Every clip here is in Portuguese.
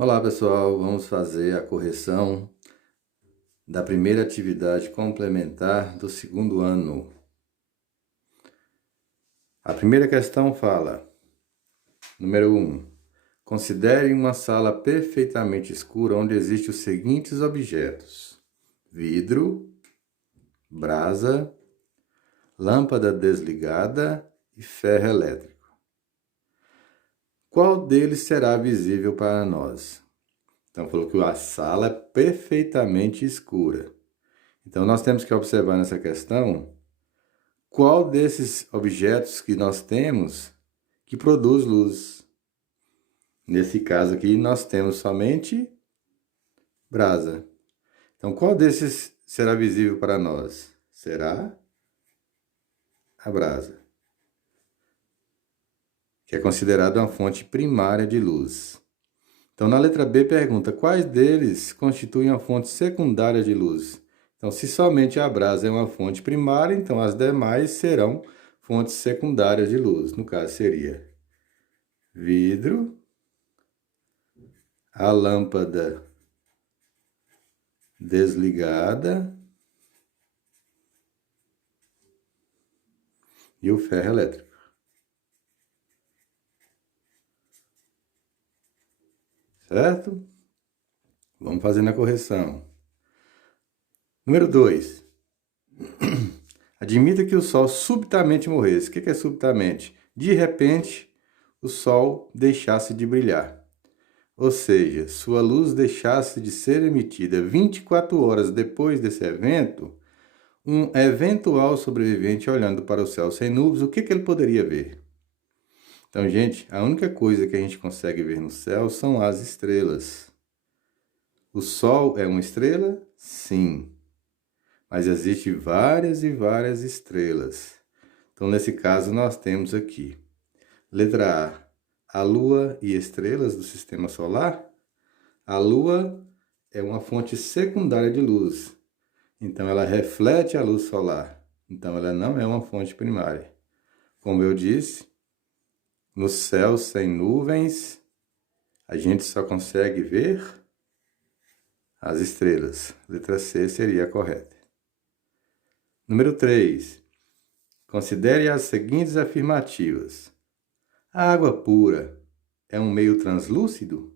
Olá pessoal, vamos fazer a correção da primeira atividade complementar do segundo ano. A primeira questão fala, número 1. Considere uma sala perfeitamente escura onde existem os seguintes objetos: vidro, brasa, lâmpada desligada e ferro elétrico. Qual deles será visível para nós? Então, falou que a sala é perfeitamente escura. Então, nós temos que observar nessa questão qual desses objetos que nós temos que produz luz. Nesse caso aqui, nós temos somente brasa. Então, qual desses será visível para nós? Será a brasa, que é considerada uma fonte primária de luz. Então, na letra B pergunta, quais deles constituem a fonte secundária de luz? Então, se somente a brasa é uma fonte primária, então as demais serão fontes secundárias de luz. No caso, seria vidro, a lâmpada desligada e o ferro elétrico. Certo? Vamos fazendo a correção. Número 2. Admita que o Sol subitamente morresse. O que é subitamente? De repente, o Sol deixasse de brilhar. Ou seja, sua luz deixasse de ser emitida 24 horas depois desse evento, um eventual sobrevivente olhando para o céu sem nuvens, o que ele poderia ver? Então, gente, a única coisa que a gente consegue ver no céu são as estrelas. O Sol é uma estrela? Sim. Mas existem várias e várias estrelas. Então, nesse caso, nós temos aqui. Letra A Lua e estrelas do Sistema Solar. A Lua é uma fonte secundária de luz. Então, ela reflete a luz solar. Então, ela não é uma fonte primária. Como eu disse, no céu sem nuvens, a gente só consegue ver as estrelas. Letra C seria a correta. Número 3. Considere as seguintes afirmativas. A água pura é um meio translúcido?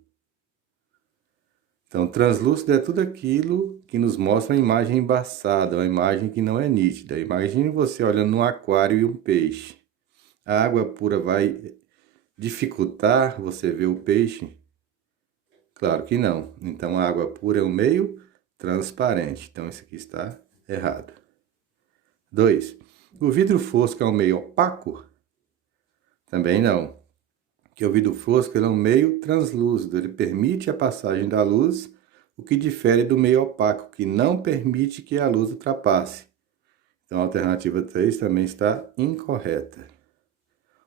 Então, translúcido é tudo aquilo que nos mostra uma imagem embaçada, uma imagem que não é nítida. Imagine você olhando num aquário e um peixe. A água pura vai dificultar você ver o peixe? Claro que não. Então, a água pura é um meio transparente. Então, isso aqui está errado. 2. O vidro fosco é um meio opaco? Também não. Porque o vidro fosco é um meio translúcido. Ele permite a passagem da luz, o que difere do meio opaco, que não permite que a luz ultrapasse. Então, a alternativa 3 também está incorreta.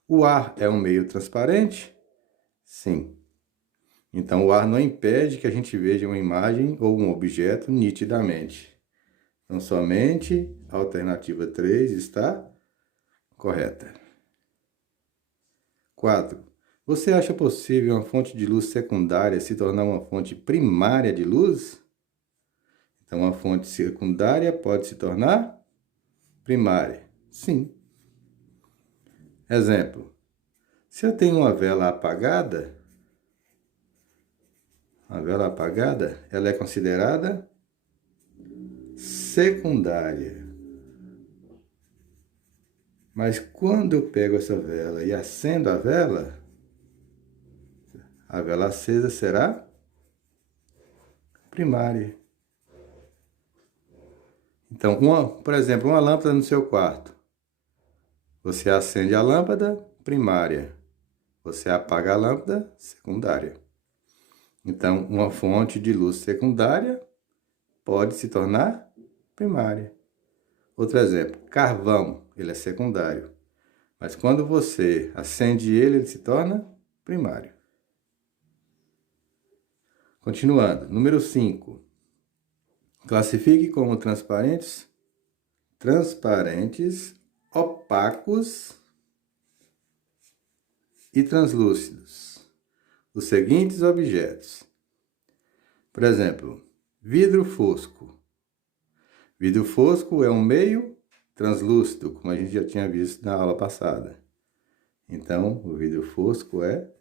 O ar é um meio transparente? Sim. Então, o ar não impede que a gente veja uma imagem ou um objeto nitidamente. Então, somente a alternativa 3 está correta. 4. Você acha possível uma fonte de luz secundária se tornar uma fonte primária de luz? Então, uma fonte secundária pode se tornar primária. Sim. Exemplo. Se eu tenho uma vela apagada, ela é considerada secundária. Mas quando eu pego essa vela e acendo a vela acesa será primária. Então, por exemplo, uma lâmpada no seu quarto. Você acende a lâmpada, primária. Você apaga a lâmpada, secundária. Então, uma fonte de luz secundária pode se tornar primária. Outro exemplo, carvão, ele é secundário. Mas quando você acende ele, ele se torna primário. Continuando, número 5. Classifique como transparentes, opacos e translúcidos os seguintes objetos. Por exemplo, vidro fosco. Vidro fosco é um meio translúcido, como a gente já tinha visto na aula passada. Então, o vidro fosco é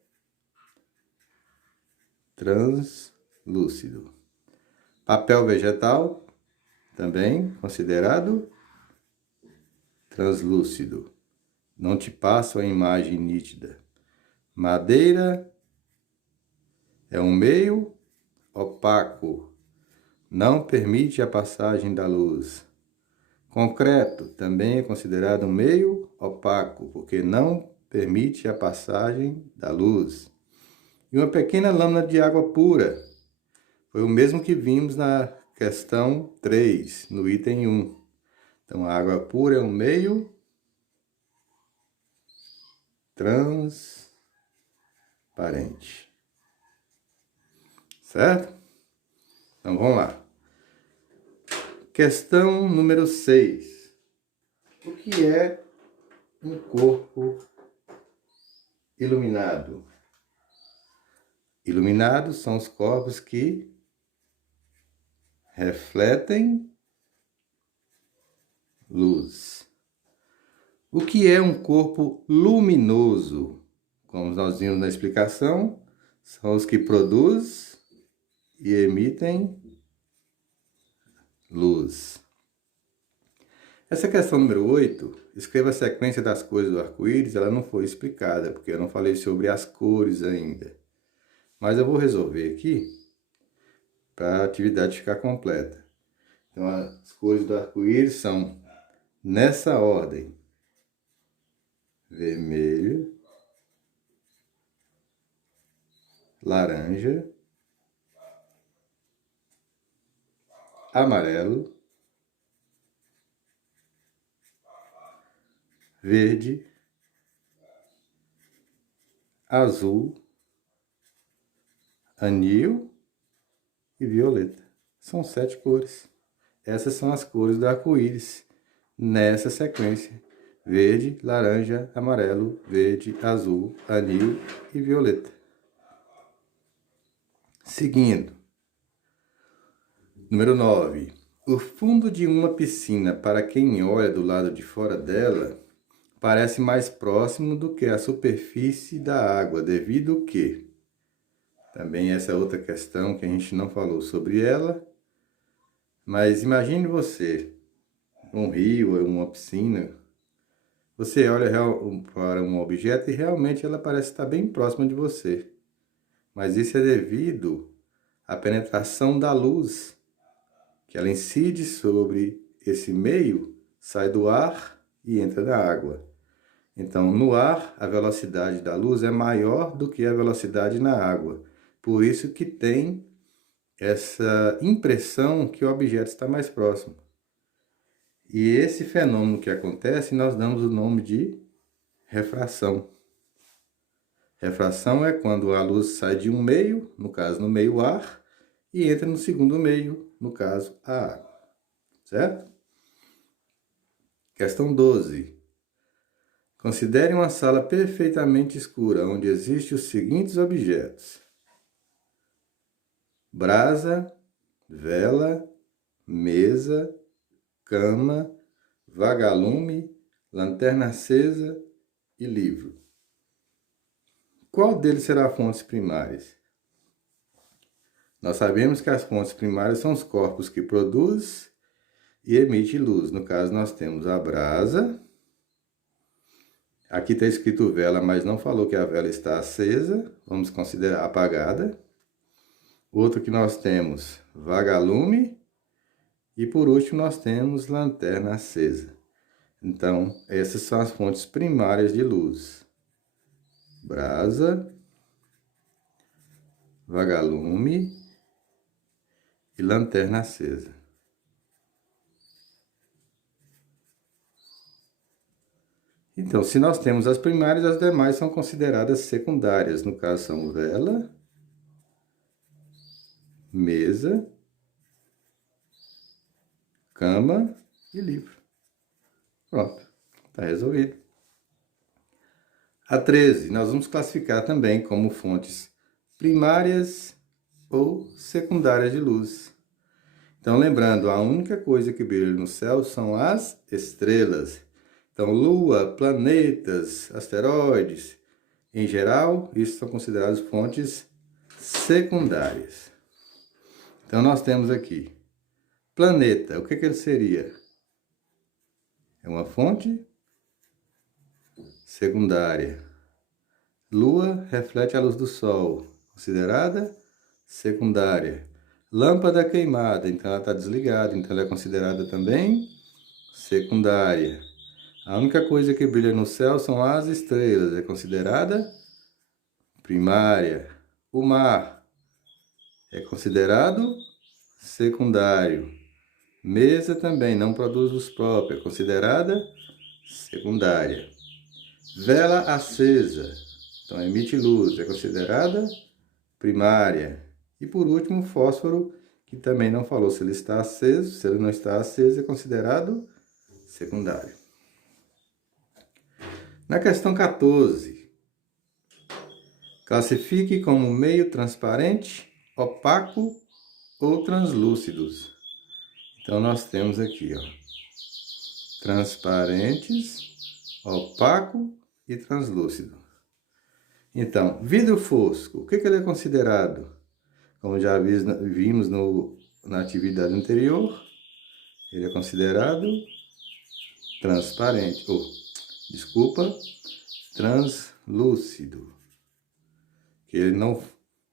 translúcido. Papel vegetal, também considerado translúcido. Não te passo a imagem nítida. Madeira é um meio opaco. Não permite a passagem da luz. Concreto também é considerado um meio opaco, porque não permite a passagem da luz. E uma pequena lâmina de água pura. Foi o mesmo que vimos na questão 3, no item 1. Então, a água pura é um meio transparente. Certo? Então, vamos lá. Questão número 6. O que é um corpo iluminado? Iluminados são os corpos que refletem luz. O que é um corpo luminoso? Como nós vimos na explicação, são os que produzem e emitem luz. Essa questão número 8, escreva a sequência das cores do arco-íris, ela não foi explicada, porque eu não falei sobre as cores ainda. Mas eu vou resolver aqui para a atividade ficar completa. Então, as cores do arco-íris são nessa ordem: vermelho, laranja, amarelo, verde, azul, anil e violeta. São 7 cores. Essas são as cores do arco-íris nessa sequência: verde, laranja, amarelo, verde, azul, anil e violeta. Seguindo. Número 9. O fundo de uma piscina, para quem olha do lado de fora dela, parece mais próximo do que a superfície da água, devido que... Também essa é outra questão que a gente não falou sobre ela. Mas imagine você, um rio ou uma piscina, você olha para um objeto e realmente ela parece estar bem próxima de você. Mas isso é devido à penetração da luz, que ela incide sobre esse meio, sai do ar e entra na água. Então, no ar, a velocidade da luz é maior do que a velocidade na água. Por isso que tem essa impressão que o objeto está mais próximo. E esse fenômeno que acontece, nós damos o nome de refração. Refração é quando a luz sai de um meio, no caso no meio ar, e entra no segundo meio, no caso a água. Certo? Questão 12. Considere uma sala perfeitamente escura, onde existem os seguintes objetos: brasa, vela, mesa, cama, vagalume, lanterna acesa e livro. Qual deles será fontes primárias? Nós sabemos que as fontes primárias são os corpos que produzem e emitem luz. No caso, nós temos a brasa. Aqui está escrito vela, mas não falou que a vela está acesa. Vamos considerar apagada. Outro que nós temos, vagalume. E por último, nós temos lanterna acesa. Então, essas são as fontes primárias de luz: brasa, vagalume e lanterna acesa. Então, se nós temos as primárias, as demais são consideradas secundárias. No caso, são vela, mesa, cama e livro. Pronto, está resolvido. A 13, nós vamos classificar também como fontes primárias ou secundárias de luz. Então, lembrando, a única coisa que brilha no céu são as estrelas. Então, Lua, planetas, asteroides, em geral, isso são considerados fontes secundárias. Então, nós temos aqui planeta. O que ele seria? É uma fonte secundária. Lua reflete a luz do Sol, considerada secundária. Lâmpada queimada, então ela está desligada, então ela é considerada também secundária. A única coisa que brilha no céu são as estrelas, é considerada primária. O mar é considerado secundário. Mesa também não produz luz própria, é considerada secundária. Vela acesa, então emite luz, é considerada primária. E por último, fósforo, que também não falou se ele está aceso, se ele não está aceso, é considerado secundário. Na questão 14, classifique como meio transparente, opaco ou translúcidos. Então, nós temos aqui, transparentes, opaco e translúcido. Então, vidro fosco, o que ele é considerado? Como já vimos na atividade anterior, ele é considerado transparente, translúcido. Que ele não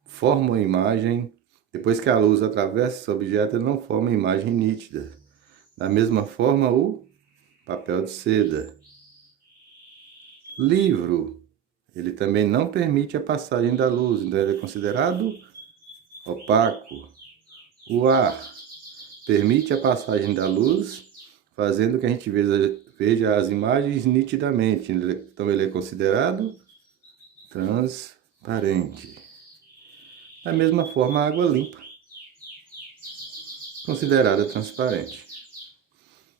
forma uma imagem, depois que a luz atravessa esse objeto, ele não forma uma imagem nítida. Da mesma forma, o papel de seda. Livro, ele também não permite a passagem da luz, então ele é considerado opaco. O ar permite a passagem da luz, fazendo que a gente veja as imagens nitidamente. Então ele é considerado transparente. Da mesma forma, a água limpa, considerada transparente.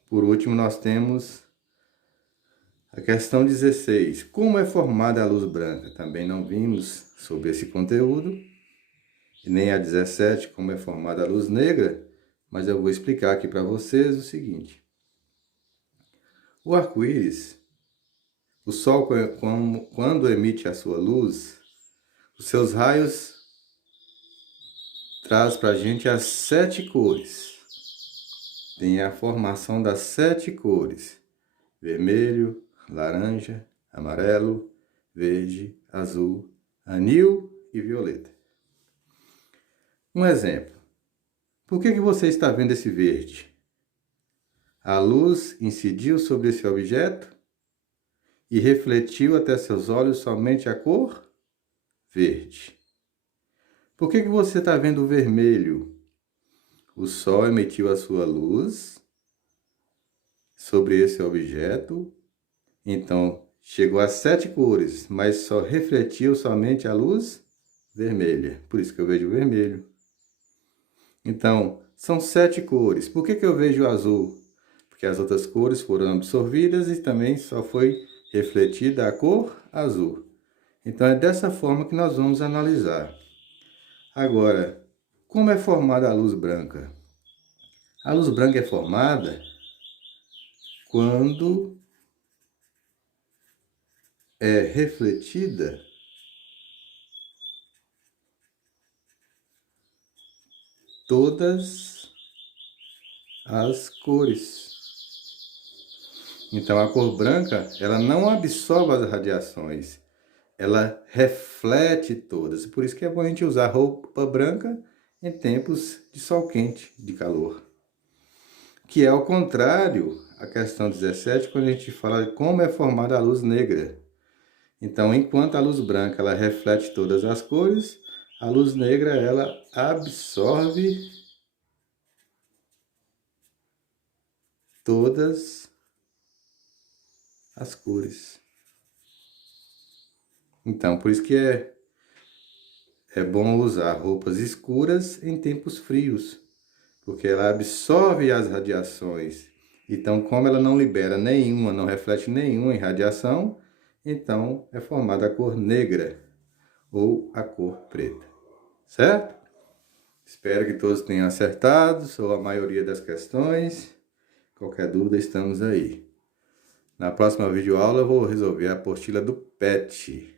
Por último, nós temos a questão 16. Como é formada a luz branca? Também não vimos sobre esse conteúdo. E nem a 17, como é formada a luz negra. Mas eu vou explicar aqui para vocês o seguinte. O arco-íris, o Sol, quando emite a sua luz, os seus raios traz para a gente as 7 cores. Tem a formação das 7 cores. Vermelho, laranja, amarelo, verde, azul, anil e violeta. Um exemplo. Por que você está vendo esse verde? A luz incidiu sobre esse objeto e refletiu até seus olhos somente a cor verde. Por que você está vendo o vermelho? O Sol emitiu a sua luz sobre esse objeto, então chegou a 7 cores, mas só refletiu somente a luz vermelha. Por isso que eu vejo o vermelho. Então, são 7 cores. Por que eu vejo o azul? Porque as outras cores foram absorvidas e também só foi refletida a cor azul. Então, é dessa forma que nós vamos analisar. Agora, como é formada a luz branca? A luz branca é formada quando é refletida todas as cores. Então, a cor branca, ela não absorve as radiações, ela reflete todas. Por isso que é bom a gente usar roupa branca em tempos de sol quente, de calor. Que é ao contrário, a questão 17, quando a gente fala de como é formada a luz negra. Então, enquanto a luz branca, ela reflete todas as cores, a luz negra, ela absorve todas as cores. Então, por isso que é bom usar roupas escuras em tempos frios, porque ela absorve as radiações. Então, como ela não libera nenhuma, não reflete nenhuma irradiação, então é formada a cor negra ou a cor preta, certo? Espero que todos tenham acertado, ou a maioria das questões. Qualquer dúvida, estamos aí. Na próxima videoaula eu vou resolver a apostila do PET.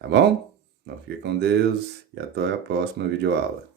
Tá bom? Então fique com Deus e até a próxima videoaula.